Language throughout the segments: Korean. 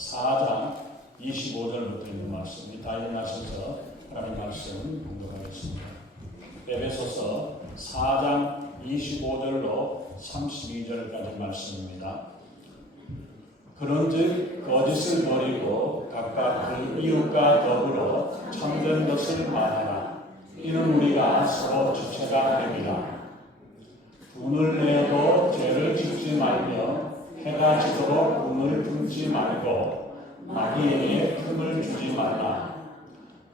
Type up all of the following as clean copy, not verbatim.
4장 25절부터 있는 말씀, 다 일어나셔서 하나님 말씀 공독하겠습니다. 에베소서 4장 25절로 32절까지 말씀입니다. 그런즉 거짓을 버리고 각각 그 이웃과 더불어 참된 것을 말하라. 이는 우리가 서로 주체가 됨이라. 분을 내어도 죄를 짓지 말며 해가 지도록 운을 품지 말고 마귀에게 틈을 주지 말라.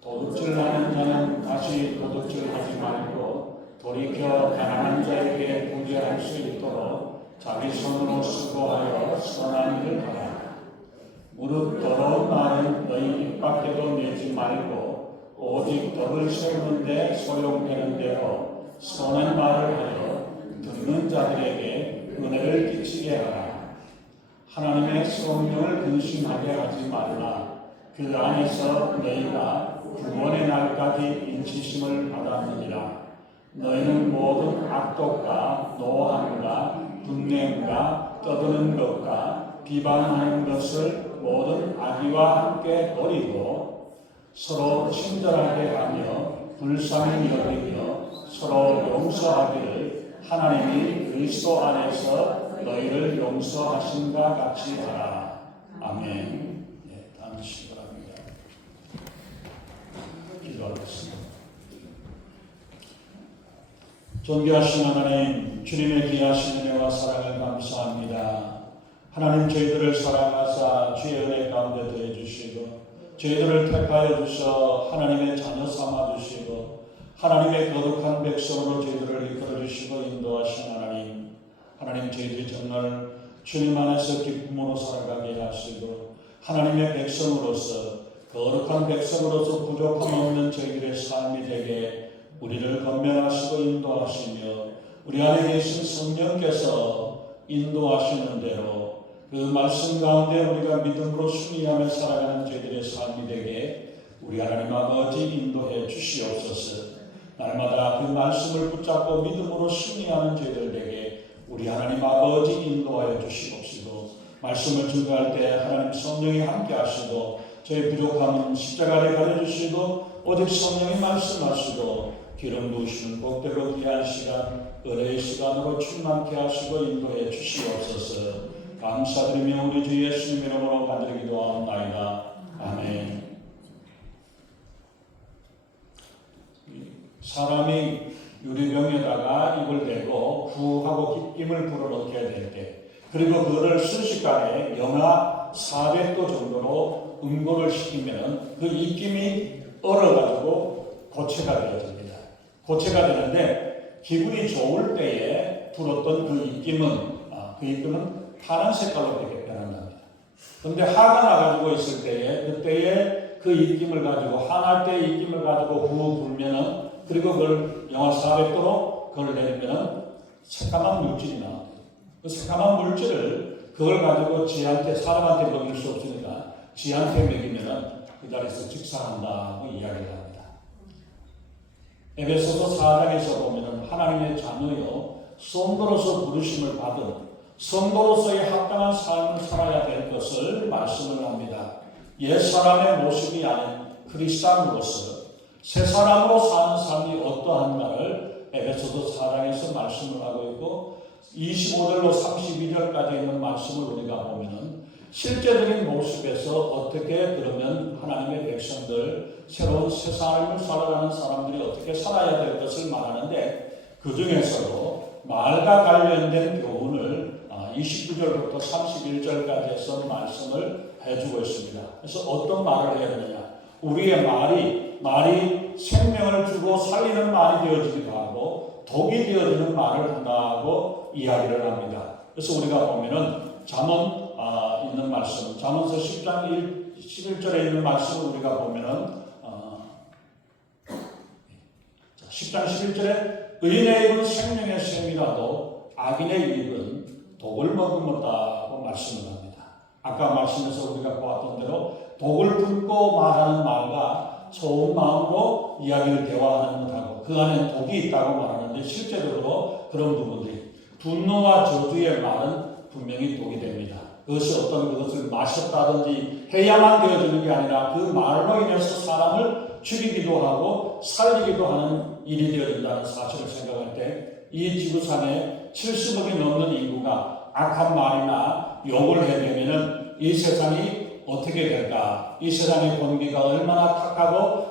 도둑질하는 자는 다시 도둑질하지 말고 돌이켜 가난한 자에게 부귀할 수 있도록 자기 손으로 수고하여 선한 일을 하라. 무릇 더러운 말은 너희 입 밖에도 내지 말고 오직 덕을 세우는데 소용되는 대로 선한 말을 하여 듣는 자들에게 은혜를 끼치게 하라. 하나님의 성령을 근심하게 하지 말라. 그 안에서 너희가 구원의 날까지 인치심을 받았느니라. 너희는 모든 악독과 노함과 분냄과 떠드는 것과 비방하는 것을 모든 악의와 함께 버리고 서로 친절하게 하며 불쌍히 여기며 서로 용서하기를 하나님이 그리스도 안에서 너희를 용서하신과 같이 하라. 아멘. 네, 다음으시기 바랍니다. 기도하겠습니다. 존귀하신 하나님, 주님의 귀하신 은혜와 사랑을 감사합니다. 하나님, 저희들을 사랑하사 주의 은혜 가운데 더해주시고 저희들을 택하여 주셔 하나님의 자녀 삼아주시고 하나님의 거룩한 백성으로 저희들을 이끌어주시고 인도하신 하나님, 저희들이 정말 주님 안에서 기쁨으로 살아가게 하시고 하나님의 백성으로서 거룩한 백성으로서 부족함 없는 저희들의 삶이 되게 우리를 건면하시고 인도하시며 우리 안에 계신 성령께서 인도하시는 대로 그 말씀 가운데 우리가 믿음으로 순위하며 살아가는 저희들의 삶이 되게 우리 하나님 아버지 인도해 주시옵소서. 날마다 그 말씀을 붙잡고 믿음으로 순위하는 저희들 되게 우리 하나님 아버지 인도하여 주시옵시고 말씀을 증거할 때 하나님 성령이 함께 하시고 저희 부족함은 십자가를 가려주시고 오직 성령이 말씀하시고 기름 부으시는 복되고 귀한 시간 은혜의 시간으로 충만케 하시고 인도해 주시옵소서. 감사드리며 우리 주 예수님 이름으로 간절히 기도하옵나이다. 아멘. 사람이 유리병에다가 입을 대고 후하고 기침을 불어넣게 될 때, 그리고 그거를 순식간에 영하 400도 정도로 응고를 시키면 그 입김이 얼어가지고 고체가 되어집니다. 고체가 되는데 기분이 좋을 때에 불었던 그 입김은 파란 색깔로 되게 변한답니다. 그런데 화가 나가지고 있을 때에 그때에 그 입김을 가지고 화날 때의 입김을 가지고 후 불면은 그리고 그걸 영하 400도로 그걸 내리면은 새까만 물질이 나옵니다. 그 새까만 물질을 그걸 가지고 지한테 사람한테 먹일 수 없으니까 지한테 먹이면은 그 자리에서 직사한다고 이야기를 합니다. 에베소서 4장에서 보면은 하나님의 자녀요 성도로서 부르심을 받은 성도로서의 합당한 삶을 살아야 될 것을 말씀을 합니다. 옛 사람의 모습이 아닌 그리스도인으로서 새 사람으로 사는 삶이 어떠한가를 에베소서 4장에서 말씀을 하고 있고 25절로 32절까지 있는 말씀을 우리가 보면은 실제적인 모습에서 어떻게 그러면 하나님의 백성들 새로운 새 삶을 살아가는 사람들이 어떻게 살아야 될 것을 말하는데 그 중에서도 말과 관련된 교훈을 29절부터 31절까지 해서 말씀을 해주고 있습니다. 그래서 어떤 말을 해야 되느냐? 우리의 말이 생명을 주고 살리는 말이 되어지기도 하고 독이 되어지는 말을 한다고 이야기를 합니다. 그래서 우리가 보면은 잠언 있는 말씀, 잠언서 10장 11절에 있는 말씀을 우리가 보면은 10장 11절에 의인의 입은 생명의 샘이라도 악인의 입은 독을 머금었다고 말씀을 합니다. 아까 말씀에서 우리가 보았던 대로 독을 품고 말하는 말과 좋은 마음으로 이야기를 대화하는 것하고 그 안에 독이 있다고 말하는데 실제적으로 그런 부분들이 분노와 저주의 말은 분명히 독이 됩니다. 그것이 어떤 것을 마셨다든지 해야만 되어지는 게 아니라 그 말로 인해서 사람을 죽이기도 하고 살리기도 하는 일이 되어진다는 사실을 생각할 때 이 지구상에 70억이 넘는 인구가 악한 말이나 욕을 해대면은 이 세상이 어떻게 될까? 이 세상의 공기가 얼마나 탁하고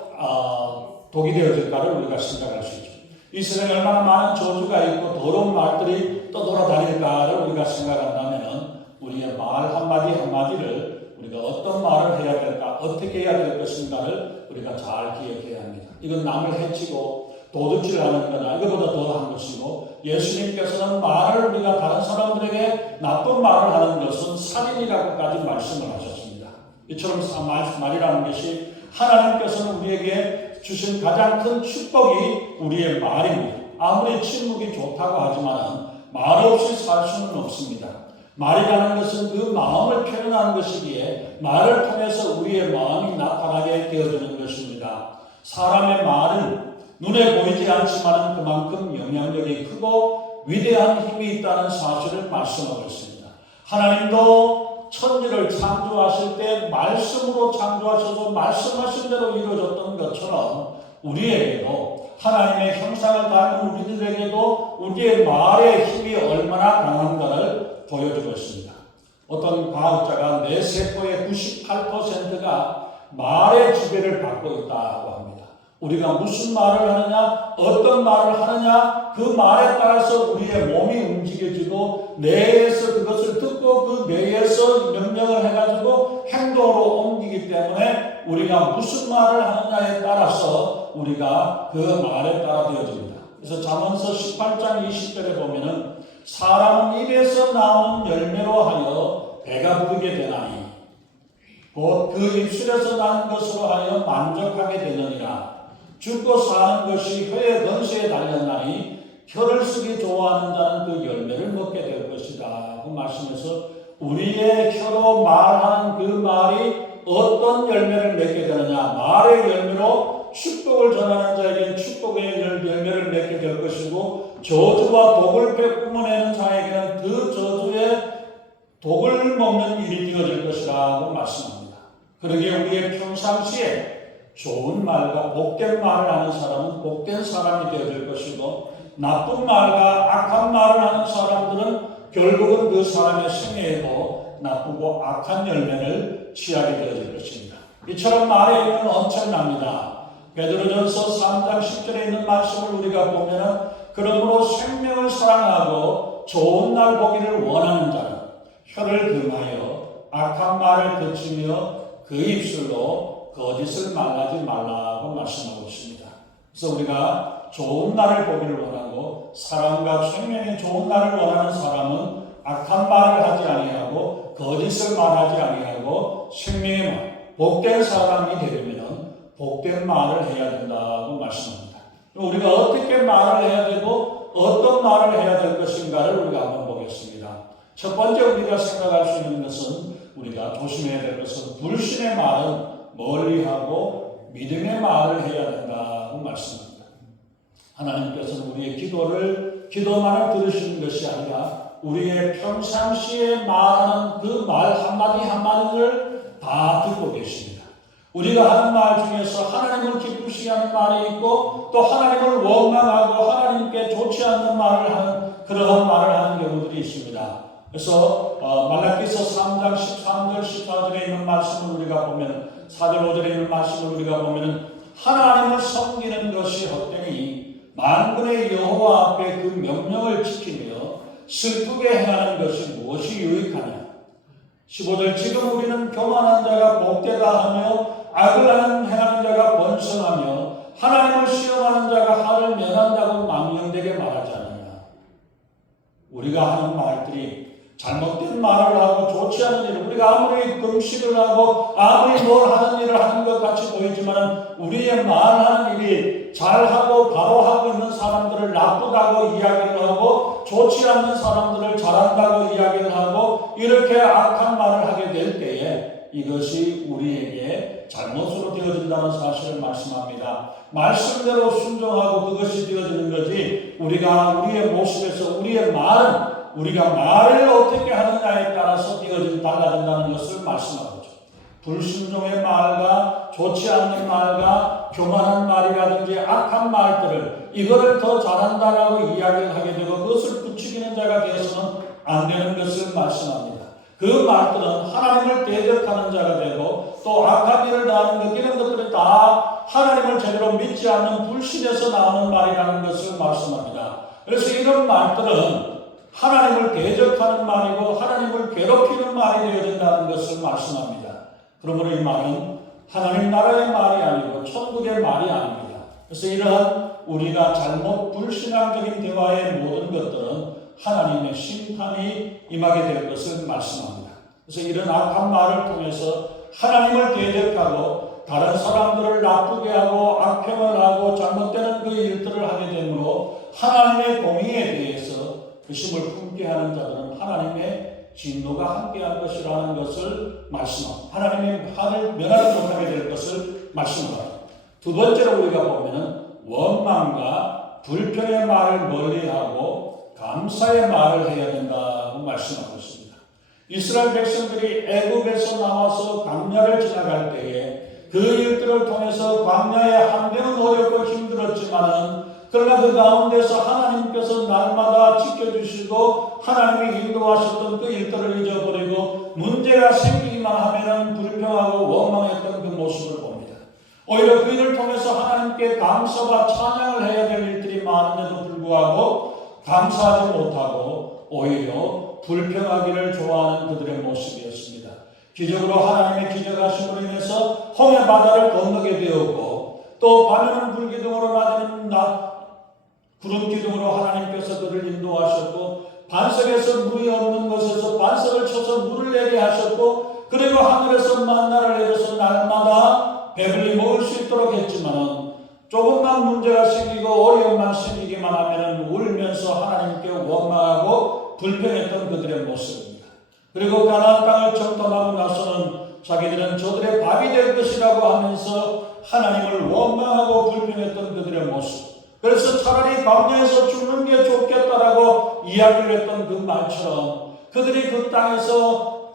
독이 되어질까를 우리가 생각할 수 있죠. 이 세상에 얼마나 많은 저주가 있고 더러운 말들이 떠돌아다닐까를 우리가 생각한다면 우리의 말 한마디 한마디를 우리가 어떤 말을 해야 될까, 어떻게 해야 될 것인가를 우리가 잘 기억해야 합니다. 이건 남을 해치고 도둑질하는 거나 이거보다 더한 것이고, 예수님께서는 말을 우리가 다른 사람들에게 나쁜 말을 하는 것은 살인이라고까지 말씀을 하셨습니다. 이처럼 말이라는 것이 하나님께서는 우리에게 주신 가장 큰 축복이 우리의 말입니다. 아무리 침묵이 좋다고 하지만 말 없이 살 수는 없습니다. 말이라는 것은 그 마음을 표현하는 것이기에 말을 통해서 우리의 마음이 나타나게 되어지는 것입니다. 사람의 말은 눈에 보이지 않지만 그만큼 영향력이 크고 위대한 힘이 있다는 사실을 말씀하고 있습니다. 하나님도 천지를 창조하실 때 말씀으로 창조하셔서 말씀하신 대로 이루어졌던 것처럼 우리에게도 하나님의 형상을 닮은 우리들에게도 우리의 말의 힘이 얼마나 강한가를 보여주고 있습니다. 어떤 과학자가 내 세포의 98%가 말의 지배를 받고 있다고 합니다. 우리가 무슨 말을 하느냐, 어떤 말을 하느냐, 그 말에 따라서 우리의 몸이 움직여지고 뇌에서 그것을 듣고 그 뇌에서 명령을 해가지고 행동으로 옮기기 때문에 우리가 무슨 말을 하느냐에 따라서 우리가 그 말에 따라 되어집니다. 그래서 잠언서 18장 20절에 보면은 사람은 입에서 나오는 열매로 하여 배가 부르게 되나니 곧 그 입술에서 나는 것으로 하여 만족하게 되느니라. 죽고 사는 것이 혀의 건수에 달렸나니 혀를 쓰기 좋아하는 자는 그 열매를 먹게 될 것이다. 그 말씀에서 우리의 혀로 말하는 그 말이 어떤 열매를 맺게 되느냐, 말의 열매로 축복을 전하는 자에게는 축복의 열매를 맺게 될 것이고, 저주와 독을 뿜어내는 자에게는 그 저주의 독을 먹는 일이 되어질 것이라고 말씀합니다. 그러기에 우리의 평상시에 좋은 말과 복된 말을 하는 사람은 복된 사람이 되어질 것이고, 나쁜 말과 악한 말을 하는 사람들은 결국은 그 사람의 생애에도 나쁘고 악한 열매를 취하게 되어질 것입니다. 이처럼 말의 힘은 엄청납니다. 베드로전서 3장 10절에 있는 말씀을 우리가 보면은 그러므로 생명을 사랑하고 좋은 날 보기를 원하는 자는 혀를 금하여 악한 말을 그치며 그 입술로 거짓을 말하지 말라고 말씀하고 있습니다. 그래서 우리가 좋은 날을 보기를 원하고 사람과 생명이 좋은 날을 원하는 사람은 악한 말을 하지 아니하고 거짓을 말하지 아니하고 생명의 말, 복된 사람이 되려면 복된 말을 해야 된다고 말씀합니다. 우리가 어떻게 말을 해야 되고 어떤 말을 해야 될 것인가를 우리가 한번 보겠습니다. 첫 번째 우리가 생각할 수 있는 것은, 우리가 조심해야 될 것은 불신의 말은 멀리하고 믿음의 말을 해야 된다고 말씀합니다. 하나님께서는 우리의 기도만을 들으시는 것이 아니라 우리의 평상시에 말하는 그 말 한마디 한마디를 다 듣고 계십니다. 우리가 하는 말 중에서 하나님을 기쁘시게 하는 말이 있고, 또 하나님을 원망하고 하나님께 좋지 않는 말을 하는, 그러한 말을 하는 경우들이 있습니다. 그래서 말라기서 3장 13절 14절에 있는 말씀을 우리가 보면, 4절 5절에 있는 말씀을 우리가 보면, 하나님을 섬기는 것이 헛되니 만군의 여호와 앞에 그 명령을 지키며 슬프게 행하는 것이 무엇이 유익하냐. 15절 지금 우리는 교만한 자가 복되다 하며 악을 행하는 자가 번성하며 하나님을 시험하는 자가 하를 면한다고 망령되게 말하지 않느냐. 우리가 하는 말들이 잘못된 말을 하고 좋지 않은 일을, 우리가 아무리 금식을 하고 아무리 뭘 하는 일을 하는 것 같이 보이지만 우리의 말하는 일이 잘하고 바로 하고 있는 사람들을 나쁘다고 이야기를 하고 좋지 않는 사람들을 잘한다고 이야기를 하고 이렇게 악한 말을 하게 될 때에 이것이 우리에게 잘못으로 되어진다는 사실을 말씀합니다. 말씀대로 순종하고 그것이 되어지는 거지, 우리가 우리의 모습에서 우리의 말은 우리가 말을 어떻게 하느냐에 따라서 달라진다는 것을 말씀하고 있죠. 불순종의 말과 좋지 않는 말과 교만한 말이라든지 악한 말들을 이거를 더 잘한다라고 이야기를 하게 되고 그것을 부추기는 자가 되어서는 안 되는 것을 말씀합니다. 그 말들은 하나님을 대적하는 자가 되고 또 악한 일을 다하는 것 이런 것들이 다 하나님을 제대로 믿지 않는 불신에서 나오는 말이라는 것을 말씀합니다. 그래서 이런 말들은 하나님을 대적하는 말이고 하나님을 괴롭히는 말이 되어진다는 것을 말씀합니다. 그러므로 이 말은 하나님 나라의 말이 아니고 천국의 말이 아닙니다. 그래서 이러한 우리가 잘못 불신앙적인 대화의 모든 것들은 하나님의 심판이 임하게 될 것을 말씀합니다. 그래서 이런 악한 말을 통해서 하나님을 대적하고 다른 사람들을 나쁘게 하고 악평을 하고 잘못되는 그 일들을 하게 되므로 하나님의 공의에 대해서 의심을 품게 하는 자들은 하나님의 진노가 함께한 것이라는 것을 말씀합니다. 하나님의 화를 면하지 못하게 될 것을 말씀합니다. 두 번째로 우리가 보면은 원망과 불평의 말을 멀리하고 감사의 말을 해야 된다고 말씀하고 있습니다. 이스라엘 백성들이 애굽에서 나와서 광야를 지나갈 때에 그 일들을 통해서 광야의 환경은 어렵고 힘들었지만은 그러나 그 가운데서 하나님께서 날마다 지켜주시고 하나님이 인도하셨던 그 일들을 잊어버리고 문제가 생기기만 하면 불평하고 원망했던 그 모습을 봅니다. 오히려 그 일을 통해서 하나님께 감사와 찬양을 해야 될 일들이 많은데도 불구하고 감사하지 못하고 오히려 불평하기를 좋아하는 그들의 모습이었습니다. 기적으로 하나님의 기적하심으로 인해서 홍해 바다를 건너게 되었고 또 밤에는 불기둥으로 낮에는 구름 기둥으로 하나님께서 그를 인도하셨고 반석에서 물이 없는 곳에서 반석을 쳐서 물을 내게 하셨고 그리고 하늘에서 만나를 내려서 날마다 배불리 먹을 수 있도록 했지만 조금만 문제가 생기고 어려움만 생기기만 하면 울면서 하나님께 원망하고 불평했던 그들의 모습입니다. 그리고 가나안 땅을 정탐하고 나서는 자기들은 저들의 밥이 될 것이라고 하면서 하나님을 원망하고 불평했던 그들의 모습. 그래서 차라리 광야에서 죽는 게 좋겠다라고 이야기를 했던 그 말처럼 그들이 그 땅에서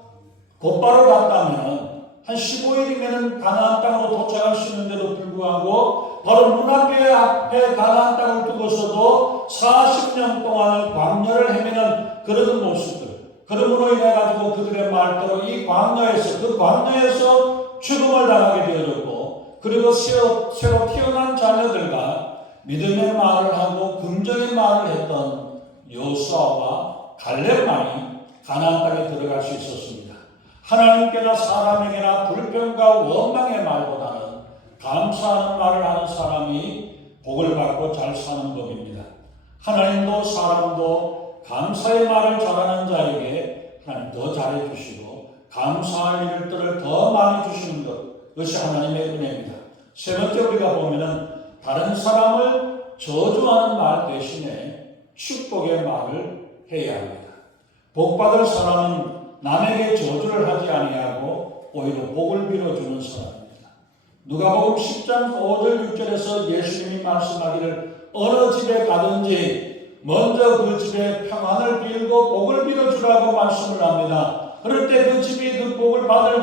곧바로 갔다면 한 15일이면 가나안 땅으로 도착할 수 있는데도 불구하고 바로 눈앞에 가나안 땅을 두고서도 40년 동안을 광야를 헤매는 그런 모습들. 그러므로 인해 가지고 그들의 말대로 이 광야에서 그 광야에서 죽음을 당하게 되어졌고 그리고 새로 태어난 자녀들과 믿음의 말을 하고 긍정의 말을 했던 여호수아와 갈렙만이 가나안 땅에 들어갈 수 있었습니다. 하나님께나 사람에게나 불평과 원망의 말보다는 감사하는 말을 하는 사람이 복을 받고 잘 사는 법입니다. 하나님도 사람도 감사의 말을 잘하는 자에게 하나님 더 잘해주시고 감사할 일들을 더 많이 주시는 것이 하나님의 은혜입니다. 세 번째 우리가 보면은 다른 사람을 저주하는 말 대신에 축복의 말을 해야 합니다. 복받을 사람은 남에게 저주를 하지 아니하고 오히려 복을 빌어주는 사람입니다. 누가복음 10장 5절 6절에서 예수님이 말씀하기를 어느 집에 가든지 먼저 그 집에 평안을 빌고 복을 빌어주라고 말씀을 합니다. 그럴 때 그 집이 그 복을 받을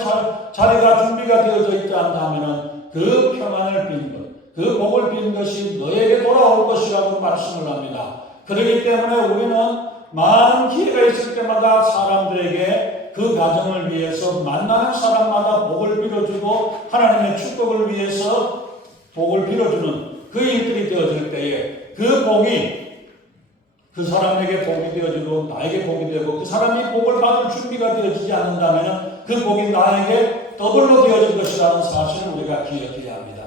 자리가 준비가 되어져 있지 않다면 그 평안을 빈 것, 그 복을 빈 것이 너에게 돌아올 것이라고 말씀을 합니다. 그렇기 때문에 우리는 많은 기회가 있을 때마다 사람들에게 그 가정을 위해서 만나는 사람마다 복을 빌어주고 하나님의 축복을 위해서 복을 빌어주는 그 일들이 되어질 때에 그 복이 그 사람에게 복이 되어지고 나에게 복이 되고 그 사람이 복을 받을 준비가 되어지지 않는다면 그 복이 나에게 더블로 되어질 것이라는 사실을 우리가 기억해야 합니다.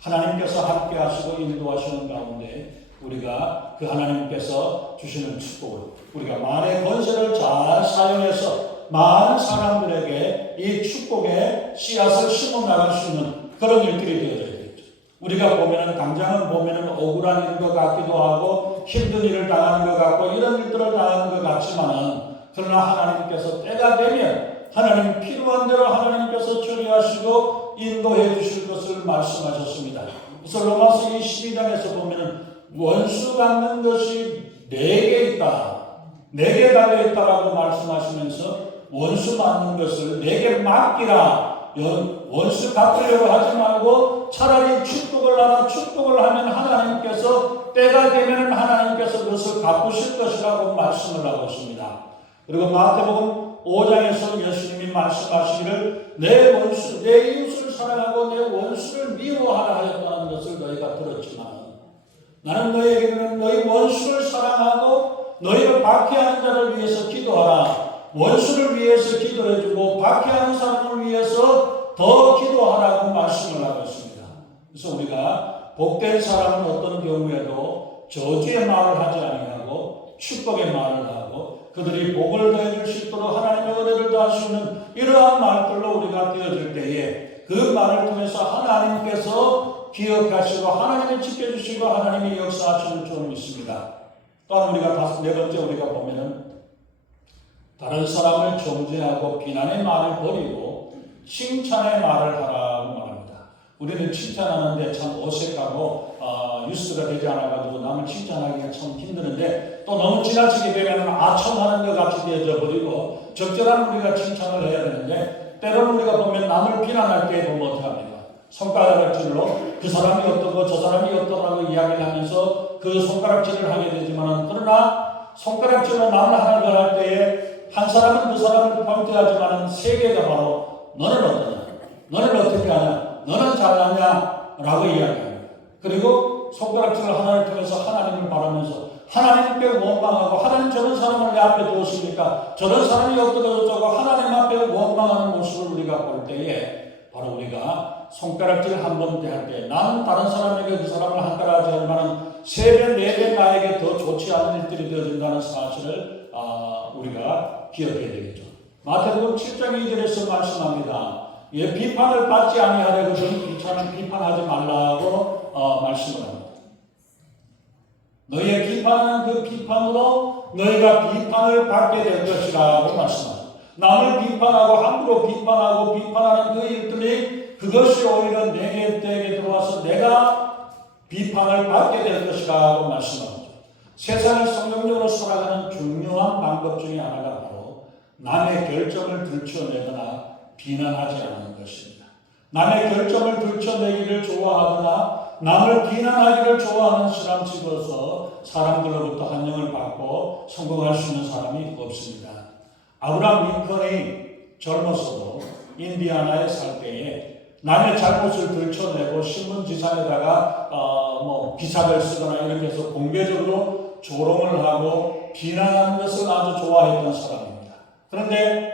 하나님께서 함께 하시고 인도하시는 가운데 우리가 그 하나님께서 주시는 축복을 우리가 말의 권세를 잘 사용해서 많은 사람들에게 이 축복의 씨앗을 심어 나갈 수 있는 그런 일들이 되어져야 되겠죠. 우리가 보면은 당장은 보면은 억울한 일인 것 같기도 하고 힘든 일을 당하는 것 같고 이런 일들을 당하는 것 같지만은 그러나 하나님께서 때가 되면 하나님 필요한 대로 하나님께서 처리하시고 인도해 주실 것을 말씀하셨습니다. 그래서 로마서 12장에서 보면은 원수 갚는 것이 4개 있다. 내게 달려있다라고 말씀하시면서 원수 맞는 것을 내게 맡기라. 원수 갚으려고 하지 말고 차라리 축복을 하라. 축복을 하면 하나님께서 때가 되면 하나님께서 그것을 갚으실 것이라고 말씀을 하고 있습니다. 그리고 마태복음 5장에서 예수님이 말씀하시기를 내 원수, 내 이웃을 사랑하고 내 원수를 미워하라 하였다는 것을 너희가 들었지만 나는 너희에게는 너희 원수를 사랑하고 너희를 박해하는 자를 위해서 기도하라. 원수를 위해서 기도해주고 박해하는 사람을 위해서 더 기도하라고 말씀을 하고 있습니다. 그래서 우리가 복된 사람은 어떤 경우에도 저주의 말을 하지 아니하고 축복의 말을 하고 그들이 복을 더해 줄 수 있도록 하나님의 은혜를 더할 수 있는 이러한 말들로 우리가 되어질 때에 그 말을 통해서 하나님께서 기억하시고 하나님이 지켜주시고 하나님이 역사하시는 줄을 믿습니다. 또한 우리가 네 번째 우리가 보면은 다른 사람을 정죄하고 비난의 말을 버리고 칭찬의 말을 하라고 말합니다. 우리는 칭찬하는데 참 어색하고 뉴스가 되지 않아가지고 남을 칭찬하기가 참 힘드는데 또 너무 지나치게 되면 아첨하는 것 같이 되어져 버리고 적절한 우리가 칭찬을 해야 되는데 때로는 우리가 보면 남을 비난할 때 보면 어떻게 합니까? 손가락질로 그 사람이 어떻고 저 사람이 어떠라고 이야기를 하면서 그 손가락질을 하게 되지만 그러나 손가락질로 남을 하는 걸 할 때에 한 사람은 그 사람을 포인트하지만 세 개가 바로 너는 어떠냐? 너는 어떻게 하냐? 너는 잘하냐? 라고 이야기합니다. 그리고 손가락질을 하나를 통해서 하나님을 바라면서 하나님께 원망하고 하나님 저런 사람을 내 앞에 두었습니까? 저런 사람이 어떻고 저쩌고 하나님 앞에 원망하는 모습을 우리가 볼 때에 바로 우리가 손가락질 한 번 할 때 나는 다른 사람에게 그 사람을 한가라하지 않지만 3배, 4배 나에게 더 좋지 않은 일들이 되어진다는 사실을 우리가 기억해야 되겠죠. 마태복음 7장 2절에서 말씀합니다. 비판을 받지 아니하려고 귀찮은 비판하지 말라고 말씀을 합니다. 너희의 비판하는 그 비판으로 너희가 비판을 받게 될 것이라고 말씀합니다. 남을 비판하고 함부로 비판하고 비판하는 그 일들이 그것이 오히려 내게 들어와서 내가 비판을 받게 될 것이라고 말씀합니다. 세상을 성경적으로 살아가는 중요한 방법 중에 하나가 바로 남의 결정을 들춰내거나 비난하지 않는 것입니다. 남의 결정을 들춰내기를 좋아하거나 남을 비난하기를 좋아하는 사람 집어서 사람들로부터 환영을 받고 성공할 수 있는 사람이 없습니다. 아브라함 링컨이 젊어서도 인디아나에 살 때에 남의 잘못을 들춰내고 신문지상에다가 기사를 쓰거나 이렇게 해서 공개적으로 조롱을 하고 비난하는 것을 아주 좋아했던 사람입니다. 그런데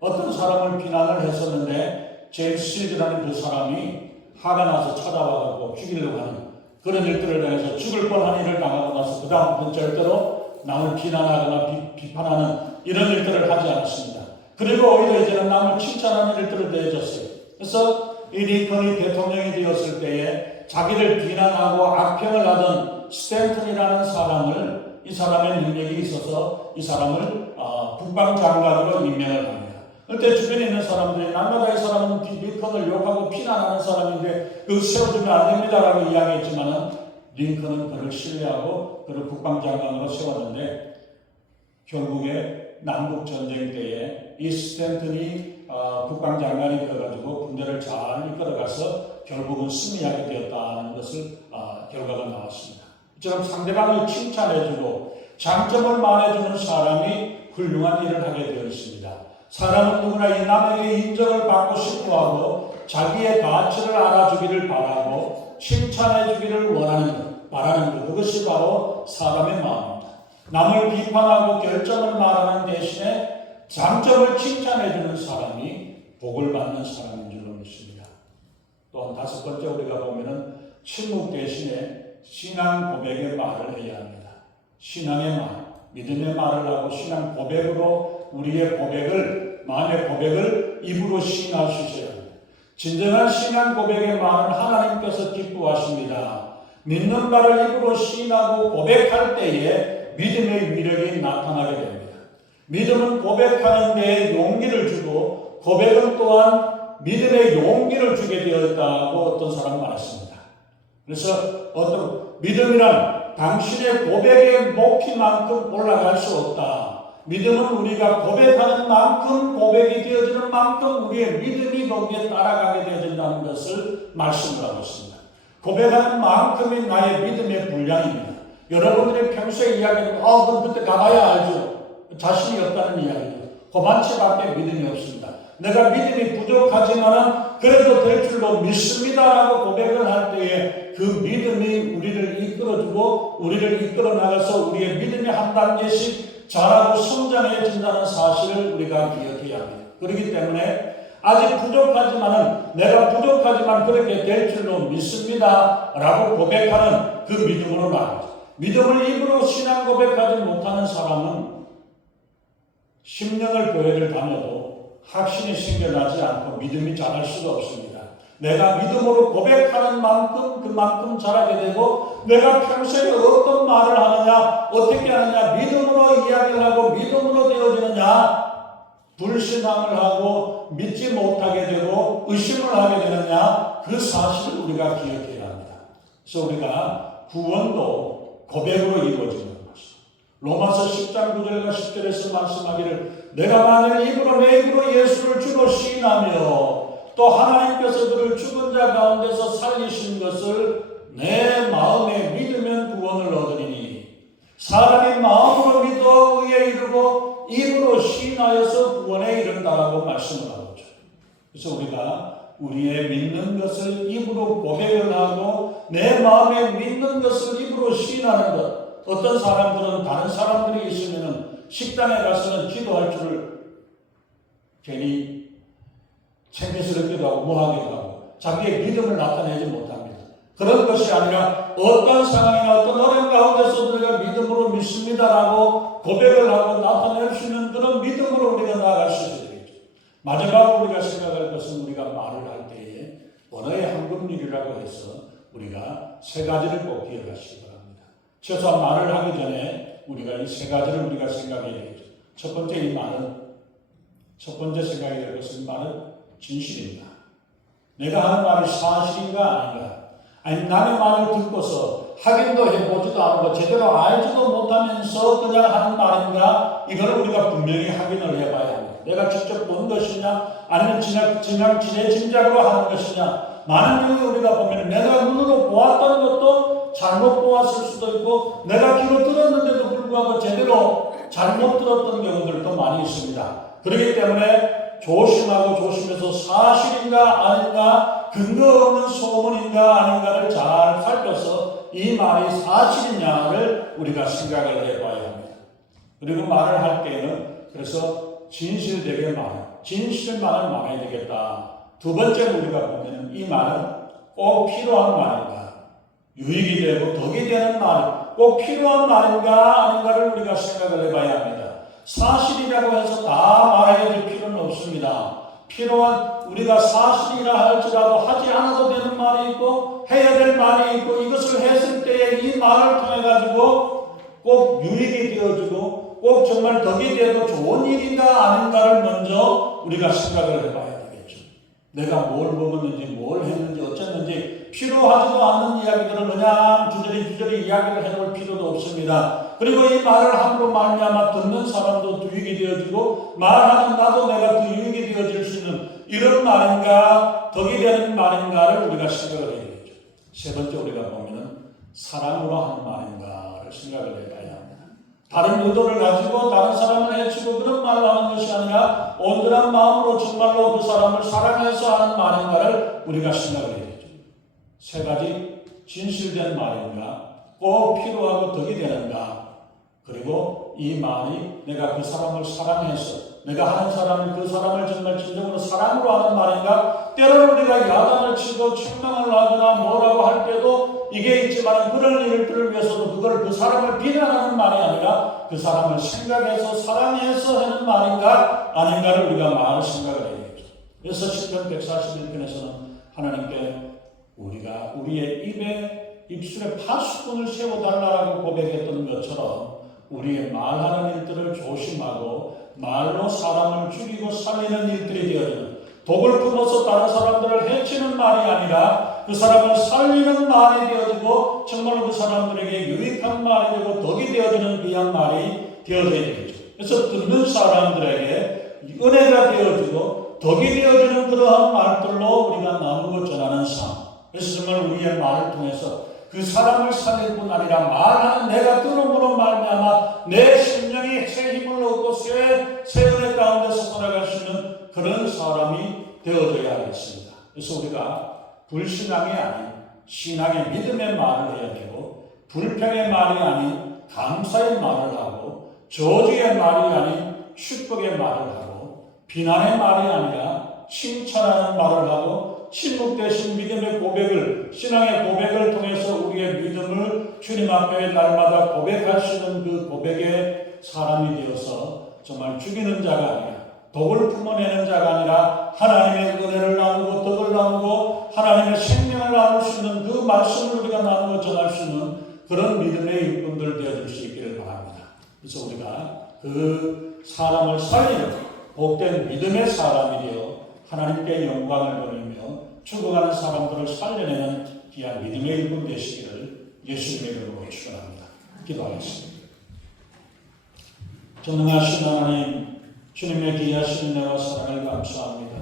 어떤 사람을 비난을 했었는데 제임스 실드라는 그 사람이 화가 나서 찾아와서 죽이려고 하는 그런 일들을 당해서 죽을 뻔한 일을 당하고 나서 그 다음부터는 절대로 남을 비난하거나 비판하는 이런 일들을 하지 않았습니다. 그리고 오히려 이제는 남을 칭찬하는 일들을 내줬어요. 그래서 이 링컨이 대통령이 되었을 때에 자기를 비난하고 악평을 하던 스탠턴이라는 사람을 이 사람의 능력이 있어서 이 사람을 국방장관으로 임명을 합니다. 그때 주변에 있는 사람들이 날마다 이 사람은 링컨을 욕하고 비난하는 사람인데 그거 세워주면 안 됩니다라고 이야기했지만 링컨은 그를 신뢰하고 그를 국방장관으로 세웠는데 결국에 남북전쟁 때에 이 스탠턴이 국방장관이 되어가지고 군대를 잘 이끌어가서 결국은 승리하게 되었다는 것을 결과가 나왔습니다. 이처럼 상대방을 칭찬해주고 장점을 말해주는 사람이 훌륭한 일을 하게 되어 있습니다. 사람은 누구나 이 남에게 인정을 받고 싶어하고 자기의 가치를 알아주기를 바라고 칭찬해주기를 바라는 것 그것이 바로 사람의 마음입니다. 남을 비판하고 결정을 말하는 대신에 장점을 칭찬해주는 사람이 복을 받는 사람인 줄로 믿습니다. 또한 5번째 우리가 보면은 침묵 대신에 신앙 고백의 말을 해야 합니다. 신앙의 말, 믿음의 말을 하고 신앙 고백으로 우리의 고백을, 마음의 고백을 입으로 시인할 수 있어야 합니다. 진정한 신앙 고백의 말은 하나님께서 기뻐하십니다. 믿는 바를 입으로 시인하고 고백할 때에 믿음의 위력이 나타나게 됩니다. 믿음은 고백하는 데 용기를 주고 고백은 또한 믿음의 용기를 주게 되었다고 어떤 사람은 말했습니다. 그래서 어떤 믿음이란 당신의 고백의 높이만큼 올라갈 수 없다. 믿음은 우리가 고백하는 만큼, 고백이 되어지는 만큼 우리의 믿음이 거기에 따라가게 되어진다는 것을 말씀을 하고 있습니다. 고백하는 만큼이 나의 믿음의 분량입니다. 여러분들이 평소에 이야기하는 그럼 그때 가봐야 알죠. 자신이 없다는 이야기죠. 고만치밖에 믿음이 없습니다. 내가 믿음이 부족하지만 그래도 될 줄로 믿습니다라고 고백을 할 때에 그 믿음이 우리를 이끌어주고 우리를 이끌어 나가서 우리의 믿음이 한 단계씩 자라고 성장해진다는 사실을 우리가 기억해야 합니다. 그렇기 때문에 아직 부족하지만은 내가 부족하지만 그렇게 될 줄로 믿습니다라고 고백하는 그 믿음으로 말합니다. 믿음을 입으로 신앙 고백하지 못하는 사람은 10년을 교회를 다녀도 확신이 생겨나지 않고 믿음이 자랄 수가 없습니다. 내가 믿음으로 고백하는 만큼 그만큼 자라게 되고 내가 평소에 어떤 말을 하느냐 어떻게 하느냐 믿음으로 이야기를 하고 믿음으로 되어지느냐 불신앙을 하고 믿지 못하게 되고 의심을 하게 되느냐 그 사실을 우리가 기억해야 합니다. 그래서 우리가 구원도 고백으로 이루어지는 것입니다. 로마서 10장 9절과 10절에서 말씀하기를 내가 만일 입으로 내 입으로 예수를 주로 시인하며 또 하나님께서 그를 죽은 자 가운데서 살리신 것을 내 마음에 믿으면 구원을 얻으리니 사람이 마음으로 믿어 의에 이르고 입으로 시인하여서 구원에 이른다라고 말씀을 하고 있죠. 그래서 우리가 우리의 믿는 것을 입으로 고백을 하고 내 마음에 믿는 것을 입으로 시인하는 것. 어떤 사람들은 다른 사람들이 있으면 식당에 가서는 기도할 줄을 괜히 창피스럽기도 하고 뭐하기도 하고 자기의 믿음을 나타내지 못합니다. 그런 것이 아니라 어떤 상황이나 어떤 어려움 가운데서 우리가 믿음으로 믿습니다라고 고백을 하고 나타낼 수 있는 그런 믿음으로 우리가 나아갈 수 있게 되겠죠. 마지막으로 우리가 생각할 것은 우리가 말을 할 때에 언어의 한국률이라고 해서 우리가 세 가지를 꼭 기억하시기 바랍니다. 최소한 말을 하기 전에 우리가 이 세 가지를 우리가 생각해야 되겠죠. 첫 번째 이 말은 첫 번째 생각이 될 것은 말은 진실인가? 내가 하는 말이 사실인가 아닌가? 아니 남의 말을 듣고서 확인도 해보지도 않고 제대로 알지도 못하면서 그냥 하는 말인가? 이걸 우리가 분명히 확인을 해봐야 합니다. 내가 직접 본 것이냐 아니면 지내 짐작으로 하는 것이냐. 많은 경우 우리가 보면 내가 눈으로 보았던 것도 잘못 보았을 수도 있고 내가 귀로 들었는데도 불구하고 제대로 잘못 들었던 경우들도 많이 있습니다. 그렇기 때문에 조심하고 조심해서 사실인가 아닌가 근거 없는 소문인가 아닌가를 잘 살펴서 이 말이 사실이냐를 우리가 생각을 해봐야 합니다. 그리고 말을 할 때에는 그래서 진실되게 진실 말은 말해야 되겠다. 두 번째는 우리가 보면 이 말은 꼭 필요한 말인가 유익이 되고 덕이 되는 말 꼭 필요한 말인가 아닌가를 우리가 생각을 해봐야 합니다. 사실이라고 해서 다 말해야 될 필요는 없습니다. 필요한 우리가 사실이라 할지라도 하지 않아도 되는 말이 있고 해야 될 말이 있고 이것을 했을 때에 이 말을 통해 가지고 꼭 유익이 되어지고 꼭 정말 덕이 되고 좋은 일인가 아닌가를 먼저 우리가 생각을 해봐야 되겠죠. 내가 뭘 먹었는지 뭘 했는지 어쨌는지 필요하지도 않는 이야기들을 그냥 주저리 이야기를 해놓을 필요도 없습니다. 그리고 이 말을 함으로 말미암아 듣는 사람도 유익이 되어지고 말하는 나도 내가 그 유익이 되어질 수 있는 이런 말인가 덕이 되는 말인가를 우리가 생각을 해야 되겠죠. 세 번째 우리가 보면은 사랑으로 하는 말인가를 생각을 해봐야 합니다. 다른 의도를 가지고 다른 사람을 해치고 그런 말을 하는 것이 아니라 온전한 마음으로 정말로 그 사람을 사랑해서 하는 말인가를 우리가 생각을 해야 되죠. 세 가지 진실된 말인가 꼭 필요하고 덕이 되는가 그리고 이 말이 내가 그 사람을 사랑해서 내가 하는 사람은 그 사람을 정말 진정으로 사랑으로 하는 말인가 때로는 우리가 야단을 치고 책망을 하거나 뭐라고 할 때도 이게 있지만 그런 일들을 위해서도 그걸 그 사람을 비난하는 말이 아니라 그 사람을 생각해서 사랑해서 하는 말인가 아닌가를 우리가 말을 생각을 해야 되겠죠. 그래서 시편 141편에서는 하나님께 우리가 우리의 입술에 파수꾼을 세워달라고 고백했던 것처럼 우리의 말하는 일들을 조심하고 말로 사람을 죽이고 살리는 일들이 되어지는 독을 품어서 다른 사람들을 해치는 말이 아니라 그 사람을 살리는 말이 되어지고 정말로 그 사람들에게 유익한 말이 되고 덕이 되어지는 귀한 말이 되어져야 되겠죠. 그래서 듣는 사람들에게 은혜가 되어지고 덕이 되어지는 그러한 말들로 우리가 나누고 전하는 삶. 그래서 정말 우리의 말을 통해서 그 사람을 살릴 뿐 아니라 말하는 내가 들음으로 말미암아 내 심령이 새 힘을 얻고 새 은혜 가운데서 살아갈 수 있는 그런 사람이 되어져야 하겠습니다. 그래서 우리가 불신앙이 아닌 신앙의 믿음의 말을 해야 되고, 불평의 말이 아닌 감사의 말을 하고, 저주의 말이 아닌 축복의 말을 하고, 비난의 말이 아니라 칭찬하는 말을 하고, 침묵 대신 믿음의 고백을, 신앙의 고백을 통해서 우리의 믿음을 주님 앞에 날마다 고백할 수 있는 그 고백의 사람이 되어서 정말 죽이는 자가 아니라, 독을 품어내는 자가 아니라 하나님의 은혜를 나누고 덕을 나누고 하나님의 생명을 나눌 수 있는 그 말씀을 우리가 나누어 전할 수 있는 그런 믿음의 일꾼들 되어줄 수 있기를 바랍니다. 그래서 우리가 그 사람을 살리는 복된 믿음의 사람이 되어 하나님께 영광을 돌리며 죽어가는 사람들을 살려내는 귀한 믿음의 일꾼 되시기를 예수님의 이름으로 축원합니다. 기도하겠습니다. 전능하신 하나님, 주님의 귀하신 은혜와 사랑을 감사합니다.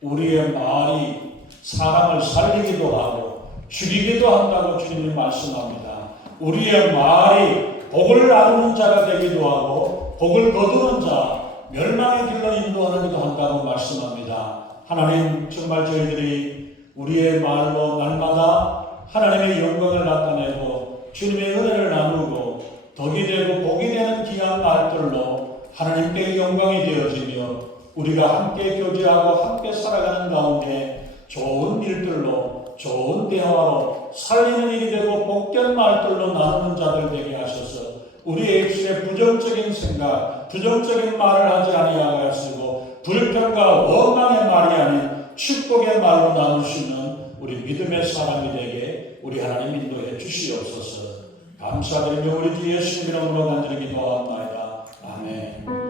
우리의 말이 사람을 살리기도 하고 죽이기도 한다고 주님이 말씀합니다. 우리의 말이 복을 나누는 자가 되기도 하고 복을 거두는 자, 멸망의 길로 인도하기도 한다고 말씀합니다. 하나님, 정말 저희들이 우리의 말로 날마다 하나님의 영광을 나타내고 주님의 은혜를 나누고 덕이 되고 복이 되는 귀한 말들로 하나님께 영광이 되어지며 우리가 함께 교제하고 함께 살아가는 가운데 좋은 일들로, 좋은 대화로 살리는 일이 되고 복된 말들로 나누는 자들 되게 하셔서 우리의 입술에 부정적인 생각, 부정적인 말을 하지 아니하게 하시고 불평과 원망의 말이 아닌 축복의 말로 나눌 수 있는 우리 믿음의 사람이 되게 우리 하나님 인도해 주시옵소서. 감사드리며 우리 주 예수님 이름으로 간절히 기도하옵나이다. 아멘.